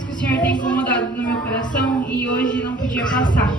coisas que o Senhor tem incomodado no meu coração e hoje não podia passar.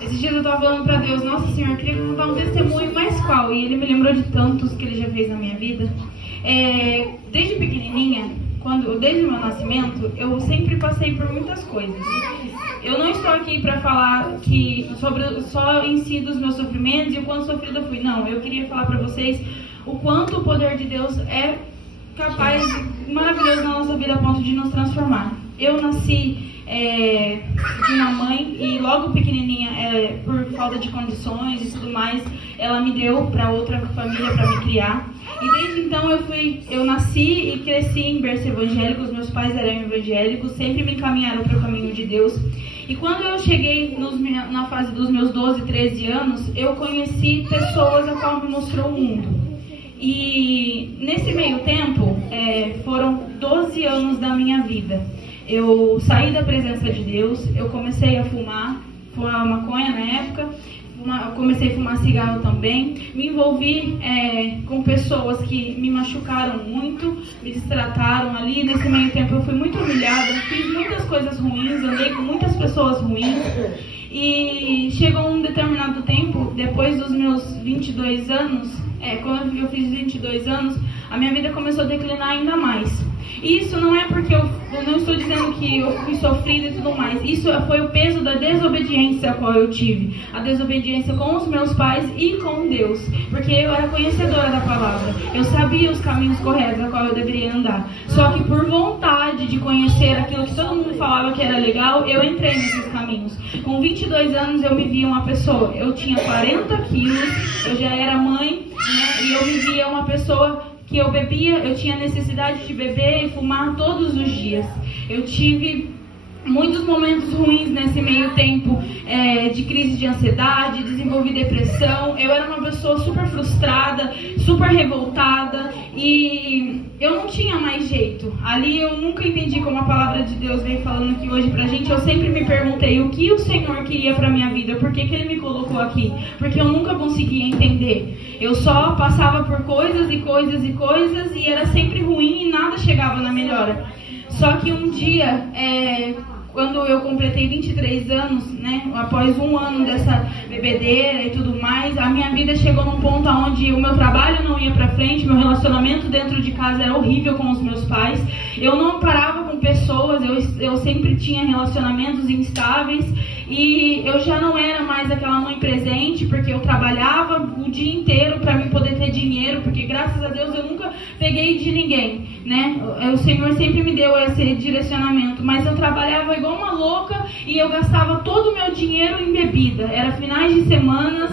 Esses dias eu estava falando para Deus, nossa Senhor, eu queria contar um testemunho, mas qual? E Ele me lembrou de tantos que Ele já fez na minha vida. Desde pequenininha, desde o meu nascimento, eu sempre passei por muitas coisas. Eu não estou aqui para falar só em si dos meus sofrimentos e o quanto sofrida eu fui. Não, eu queria falar para vocês o quanto o poder de Deus é capaz, maravilhoso na nossa vida a ponto de nos transformar. Eu nasci de uma mãe e logo pequenininha, por falta de condições e tudo mais, ela me deu para outra família para me criar. E desde então eu nasci e cresci em berço evangélico. Os meus pais eram evangélicos, sempre me encaminharam para o caminho de Deus. E quando eu cheguei na fase dos meus 12, 13 anos, eu conheci pessoas a qual me mostrou o mundo. E nesse meio tempo, foram 12 anos da minha vida. Eu saí da presença de Deus, eu comecei a fumar maconha na época, comecei a fumar cigarro também, me envolvi com pessoas que me machucaram muito, me destrataram ali. Nesse meio tempo eu fui muito humilhada, fiz muitas coisas ruins, andei com muitas pessoas ruins. E chegou um determinado tempo, depois dos meus 22 anos, quando eu fiz 22 anos, a minha vida começou a declinar ainda mais. Isso não é porque eu não estou dizendo que eu fui sofrida e tudo mais. Isso foi o peso da desobediência a qual eu tive. A desobediência com os meus pais e com Deus. Porque eu era conhecedora da palavra. Eu sabia os caminhos corretos a qual eu deveria andar. Só que por vontade de conhecer aquilo que todo mundo falava que era legal, eu entrei nesses caminhos. Com 22 anos eu me via uma pessoa. Eu tinha 40 quilos, eu já era mãe, né, e eu me via uma pessoa que eu bebia, eu tinha necessidade de beber e fumar todos os dias. Eu tive muitos momentos ruins nesse meio tempo, de crise de ansiedade, desenvolvi depressão. Eu era uma pessoa super frustrada, super revoltada e eu não tinha mais jeito. Ali eu nunca entendi como a palavra de Deus veio falando aqui hoje pra gente. Eu sempre me perguntei o que o Senhor queria pra minha vida, por que Ele me colocou aqui, porque eu nunca conseguia entender. Eu só passava por coisas e coisas e coisas e era sempre ruim e nada chegava na melhora. Só que um dia, quando eu completei 23 anos, né, após um ano dessa bebedeira e tudo mais, a minha vida chegou num ponto onde o meu trabalho não ia pra frente, meu relacionamento dentro de casa era horrível com os meus pais, eu não parava com pessoas, eu sempre tinha relacionamentos instáveis e eu já não era mais aquela mãe presente, porque eu trabalhava o dia inteiro para me poder ter dinheiro, porque graças a Deus eu nunca peguei de ninguém, né? O Senhor sempre me deu esse direcionamento, mas eu trabalhava igual uma louca e eu gastava todo o meu dinheiro em bebida. Era finais de semanas,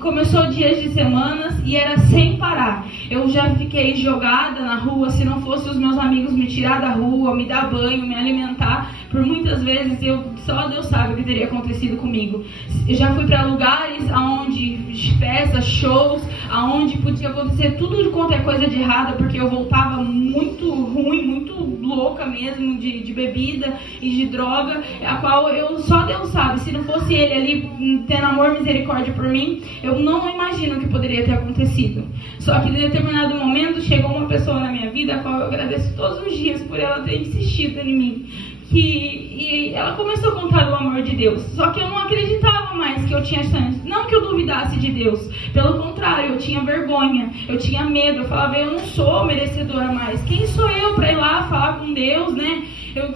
começou dias de semanas e era sem parar. Eu já fiquei jogada na rua, se não fosse os meus amigos me tirar da rua, me dar banho, me alimentar, por muitas vezes só Deus sabe o que teria acontecido comigo. Eu já fui para lugares onde festas, shows, aonde podia acontecer tudo de qualquer coisa de errada, porque eu voltava muito ruim, muito louca mesmo de bebida e de droga, a qual só Deus sabe, se não fosse Ele ali tendo amor e misericórdia por mim, eu não imagino o que poderia ter acontecido. Só que em determinado momento chegou uma pessoa na minha vida a qual eu agradeço todos os dias por ela ter insistido em mim. E ela começou a contar o amor de Deus. Só que eu não acreditava mais que eu tinha chance. Não que eu duvidasse de Deus. Pelo contrário, eu tinha vergonha. Eu tinha medo. Eu falava, eu não sou merecedora mais. Quem sou eu para ir lá falar com Deus, né?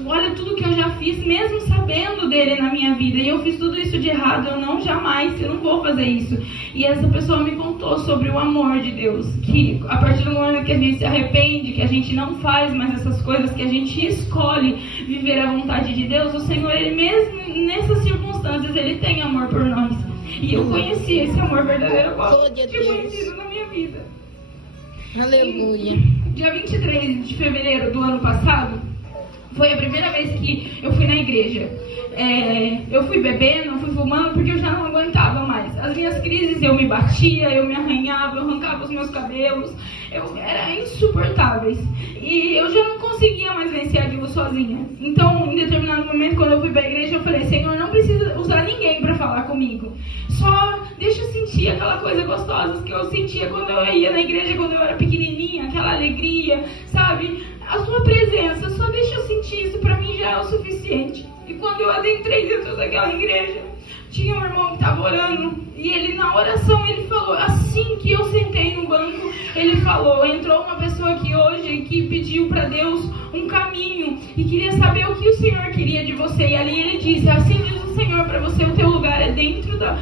Olha tudo que eu já fiz, mesmo sabendo dele na minha vida. E eu fiz tudo isso de errado. Eu não vou fazer isso. E essa pessoa me contou sobre o amor de Deus. Que a partir do momento que a gente se arrepende, que a gente não faz mais essas coisas, que a gente escolhe viver a vontade de Deus, o Senhor, Ele mesmo nessas circunstâncias, Ele tem amor por nós. E eu conheci esse amor verdadeiro, qual eu tinha conhecido na minha vida. Aleluia. Dia 23 de fevereiro do ano passado, foi a primeira vez que eu fui na igreja. Eu fui bebendo, fui fumando, porque eu já não aguentava mais. As minhas crises, eu me batia, eu me arranhava, eu arrancava os meus cabelos. Era insuportáveis. E eu já não conseguia mais vencer aquilo sozinha. Então, em determinado momento, quando eu fui para a igreja, eu falei, Senhor, não precisa usar ninguém para falar comigo. Só deixa eu sentir aquela coisa gostosa que eu sentia quando eu ia na igreja, quando eu era pequenininha, aquela alegria, sabe? a sua presença, só deixa eu sentir isso, pra mim já é o suficiente. E quando eu adentrei dentro daquela igreja, tinha um irmão que estava orando, e ele na oração, ele falou, assim que eu sentei no banco, ele falou, entrou uma pessoa aqui hoje que pediu para Deus um caminho, e queria saber o que o Senhor queria de você, e ali ele disse, assim diz o Senhor para você, o teu lugar é dentro da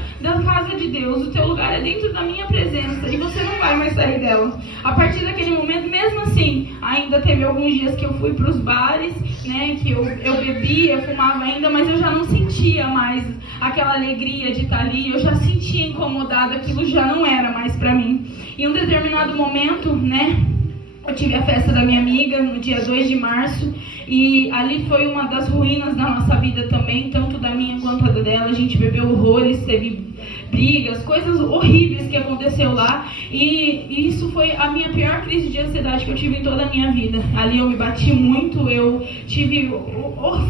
casa de Deus, o teu lugar é dentro da minha presença, e você não vai mais sair dela. A partir daquele momento, mesmo assim, ainda teve alguns dias que eu fui para os bares, né, que eu bebia, eu fumava ainda, mas eu já não sentia mais aquela alegria de estar ali, eu já sentia incomodada, aquilo já não era mais para mim. Em um determinado momento, né, eu tive a festa da minha amiga no dia 2 de março e ali foi uma das ruínas da nossa vida também, tanto da minha quanto da dela. A gente bebeu horrores, teve brigas, coisas horríveis que aconteceu lá e isso foi a minha pior crise de ansiedade que eu tive em toda a minha vida. Ali eu me bati muito, eu tive...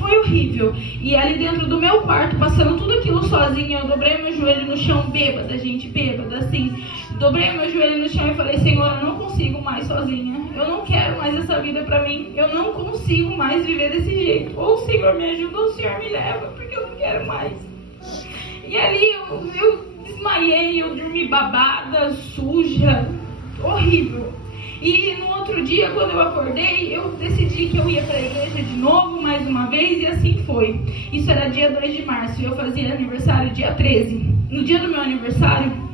foi horrível. E ali dentro do meu quarto, passando tudo aquilo sozinha, eu dobrei meu joelho no chão, bêbada, gente, bêbada, assim. Dobrei meu joelho no chão e falei, Senhor, eu não consigo mais sozinha. Eu não quero mais essa vida pra mim. Eu não consigo mais viver desse jeito. Ou o Senhor me ajuda, ou o Senhor me leva, porque eu não quero mais. E ali eu desmaiei, eu dormi babada, suja, horrível. E no outro dia, quando eu acordei, eu decidi que eu ia para a igreja de novo, mais uma vez, e assim foi. Isso era dia 2 de março, e eu fazia aniversário dia 13. No dia do meu aniversário,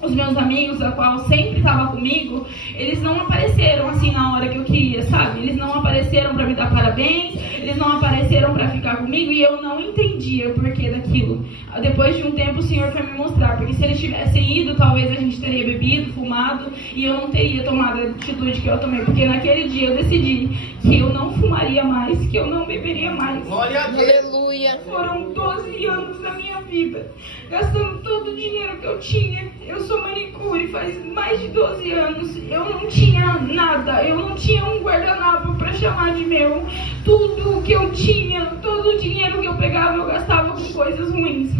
os meus amigos, a qual sempre estava comigo, eles não apareceram assim na hora que eu queria, sabe? Eles não apareceram para me dar parabéns, eles não apareceram para ficar comigo e eu não entendia o porquê daquilo. Depois de um tempo o Senhor foi me mostrar, porque se eles tivessem ido, talvez a gente teria bebido, fumado e eu não teria tomado a atitude que eu tomei, porque naquele dia eu decidi que eu não fumaria mais, que eu não beberia mais. Glória a Deus. Aleluia. Foram 12 anos da minha vida, gastando todo o dinheiro que eu tinha. Eu sou manicure faz mais de 12 anos. Eu não tinha nada. Eu não tinha um guardanapo para chamar de meu. Tudo que eu tinha, todo o dinheiro que eu pegava, eu gastava com coisas ruins.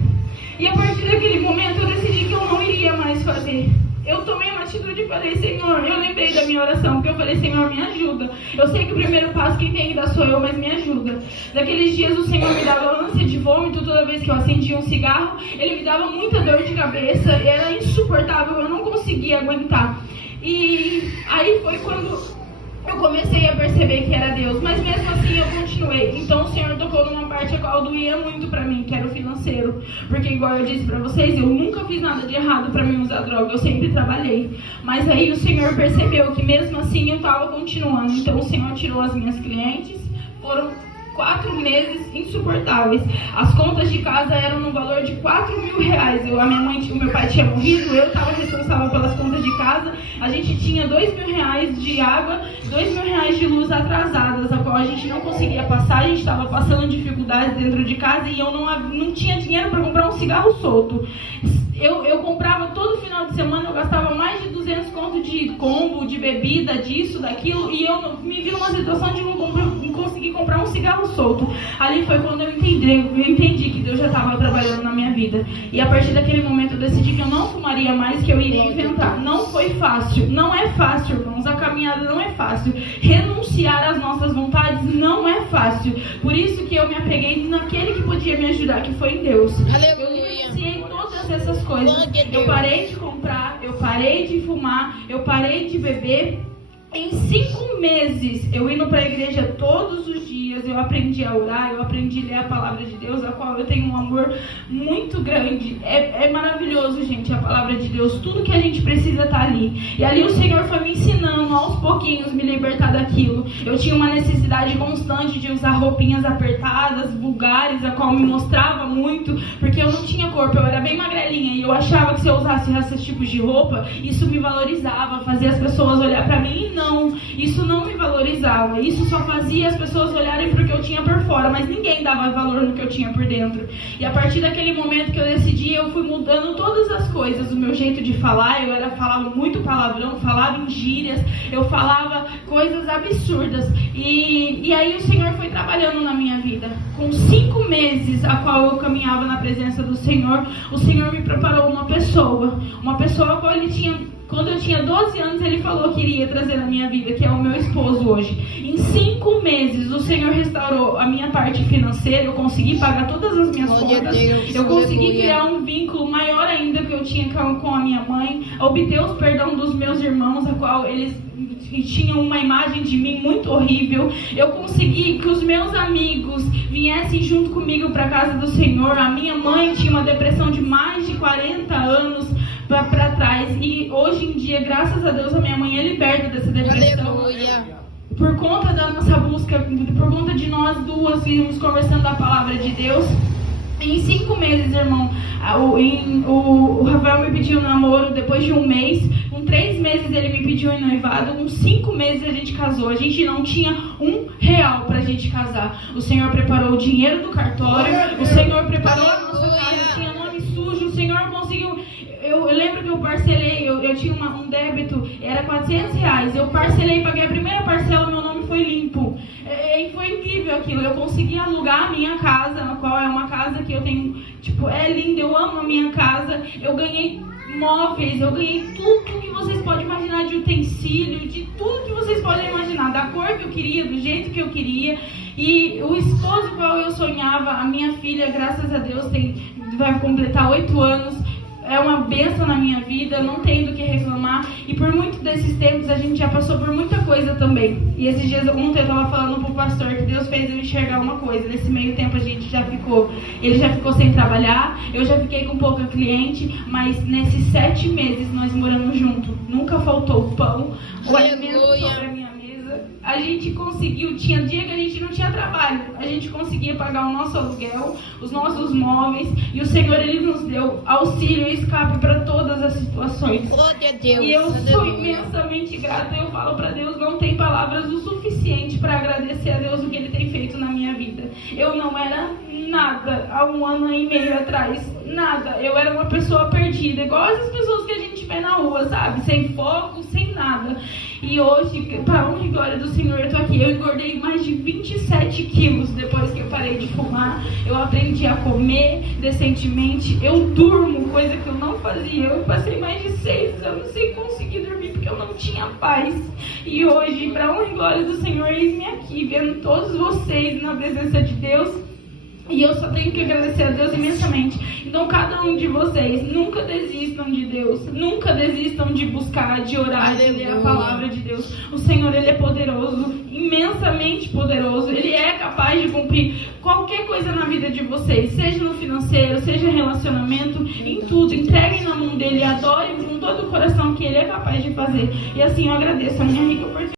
E a partir daquele momento eu decidi que eu não iria mais fazer. Eu tomei uma atitude e falei, Senhor, eu lembrei da minha oração, porque eu falei, Senhor, me ajuda. Eu sei que o primeiro passo quem tem que dar sou eu, mas me ajuda. Daqueles dias o Senhor me dava ânsia de vômito toda vez que eu acendia um cigarro. Ele me dava muita dor de cabeça, era insuportável, eu não conseguia aguentar. E aí foi quando eu comecei a perceber que era Deus, mas mesmo assim eu continuei. Então o Senhor tocou numa parte a qual doía muito pra mim, que era o financeiro. Porque igual eu disse pra vocês, eu nunca fiz nada de errado pra mim usar droga, eu sempre trabalhei. Mas aí o Senhor percebeu que mesmo assim eu tava continuando. Então o Senhor tirou as minhas clientes, foram 4 meses insuportáveis. As contas de casa eram no valor de 4 mil reais. A minha mãe, o meu pai tinha morrido, eu estava responsável pelas contas de casa. A gente tinha 2 mil reais de água, 2 mil reais de luz atrasadas, a qual a gente não conseguia passar. A gente estava passando dificuldades dentro de casa e eu não tinha dinheiro para comprar um cigarro solto. Eu comprava todo final de semana, eu gastava mais de 200 conto de combo, de bebida, disso, daquilo, e eu me vi numa situação de não conseguir comprar um cigarro solto. Ali foi quando eu entendi que Deus já estava trabalhando na minha vida. E a partir daquele momento eu decidi que eu não fumaria mais, que eu iria inventar. Não foi fácil, não é fácil, irmãos, a caminhada não é fácil. Renunciar às nossas vontades não é fácil. Por isso que eu me apeguei naquele que podia me ajudar, que foi em Deus. Aleluia. Eu renunciei todas essas coisas. Eu parei de comprar, eu parei de fumar, eu parei de beber. Em 5 meses, eu indo para a igreja todos os dias, eu aprendi a orar, eu aprendi a ler a palavra de Deus, a qual eu tenho um amor muito grande. É maravilhoso, gente, a palavra de Deus. Tudo que a gente precisa tá ali. E ali o Senhor foi me ensinando aos pouquinhos me libertar daquilo. Eu tinha uma necessidade constante de usar roupinhas apertadas, vulgares, a qual me mostrava muito, porque eu não tinha corpo, eu era bem magrelinha e eu achava que se eu usasse esses tipos de roupa, isso me valorizava, fazia as pessoas olhar para mim. Não, isso não me valorizava. Isso só fazia as pessoas olharem para o que eu tinha por fora, mas ninguém dava valor no que eu tinha por dentro. E a partir daquele momento que eu decidi, eu fui mudando todas as coisas, o meu jeito de falar. Eu falava muito palavrão, falava em gírias, eu falava coisas absurdas. E aí o Senhor foi trabalhando na minha vida. Com 5 meses a qual eu caminhava na presença do Senhor, o Senhor me preparou uma pessoa a qual ele tinha Quando eu tinha 12 anos, ele falou que iria trazer na minha vida, que é o meu esposo hoje. Em 5 meses, o Senhor restaurou a minha parte financeira, eu consegui pagar todas as minhas contas, eu consegui criar um vínculo maior ainda que eu tinha com a minha mãe, obter os perdão dos meus irmãos, a qual eles tinham uma imagem de mim muito horrível. Eu consegui que os meus amigos viessem junto comigo para a casa do Senhor. A minha mãe tinha uma depressão de mais de 40 anos para trás, e hoje em dia, graças a Deus, a minha mãe é liberta dessa depressão. Aleluia. Por conta da nossa busca, por conta de nós duas irmos conversando da palavra de Deus. Em 5 meses, irmão, o Rafael me pediu namoro depois de 1 mês. Com 3 meses ele me pediu em noivado. Com 5 meses a gente casou. A gente não tinha R$1 pra gente casar. O Senhor preparou o dinheiro do cartório. O Senhor preparou a nossa casa. Tinha nome sujo. O Senhor conseguiu. Eu lembro que eu parcelei, eu tinha um débito, era R$400. Eu parcelei, paguei a primeira parcela, meu nome foi limpo. E foi incrível aquilo. Eu consegui alugar a minha casa, a qual é uma casa que eu tenho, é linda, eu amo a minha casa. Eu ganhei móveis, eu ganhei tudo que vocês podem imaginar de utensílio, de tudo que vocês podem imaginar, da cor que eu queria, do jeito que eu queria. E o esposo qual eu sonhava, a minha filha, graças a Deus, vai completar 8 anos. É uma bênção na minha vida, não tenho do que reclamar. E por muitos desses tempos a gente já passou por muita coisa também. E esses dias ontem eu estava falando pro pastor que Deus fez eu enxergar uma coisa. Nesse meio tempo ele já ficou sem trabalhar, eu já fiquei com pouca cliente, mas nesses 7 meses nós moramos juntos. Nunca faltou pão, o alimento sobre a minha mesa. A gente conseguiu, tinha dia que a gente não tinha trabalho, a gente conseguia pagar o nosso aluguel, os nossos móveis, e o Senhor, Ele nos deu auxílio e escape para todas as situações. Glória a Deus. E eu sou imensamente grata, eu falo para Deus, não tem palavras o suficiente para agradecer a Deus o que Ele tem feito na minha vida. Eu não era nada há 1 ano e meio atrás, nada. Eu era uma pessoa perdida, igual essas pessoas que a gente vê na rua, sabe? Sem foco, sem nada. E hoje, para honra e glória do Senhor, eu tô aqui. Eu engordei mais de 27 quilos depois que eu parei de fumar. Eu aprendi a comer decentemente. Eu durmo, coisa que eu não fazia. Eu passei mais de 6 anos sem conseguir dormir porque eu não tinha paz. E hoje, para honra e glória do Senhor, eis-me aqui, vendo todos vocês na presença de Deus. E eu só tenho que agradecer a Deus imensamente. Então, cada um de vocês, nunca desistam de Deus. Nunca desistam de buscar, de orar, de ler a palavra de Deus. O Senhor, Ele é poderoso, imensamente poderoso. Ele é capaz de cumprir qualquer coisa na vida de vocês. Seja no financeiro, seja relacionamento, em tudo. Entreguem na mão dEle, adorem com todo o coração que Ele é capaz de fazer. E assim eu agradeço a minha rica oportunidade.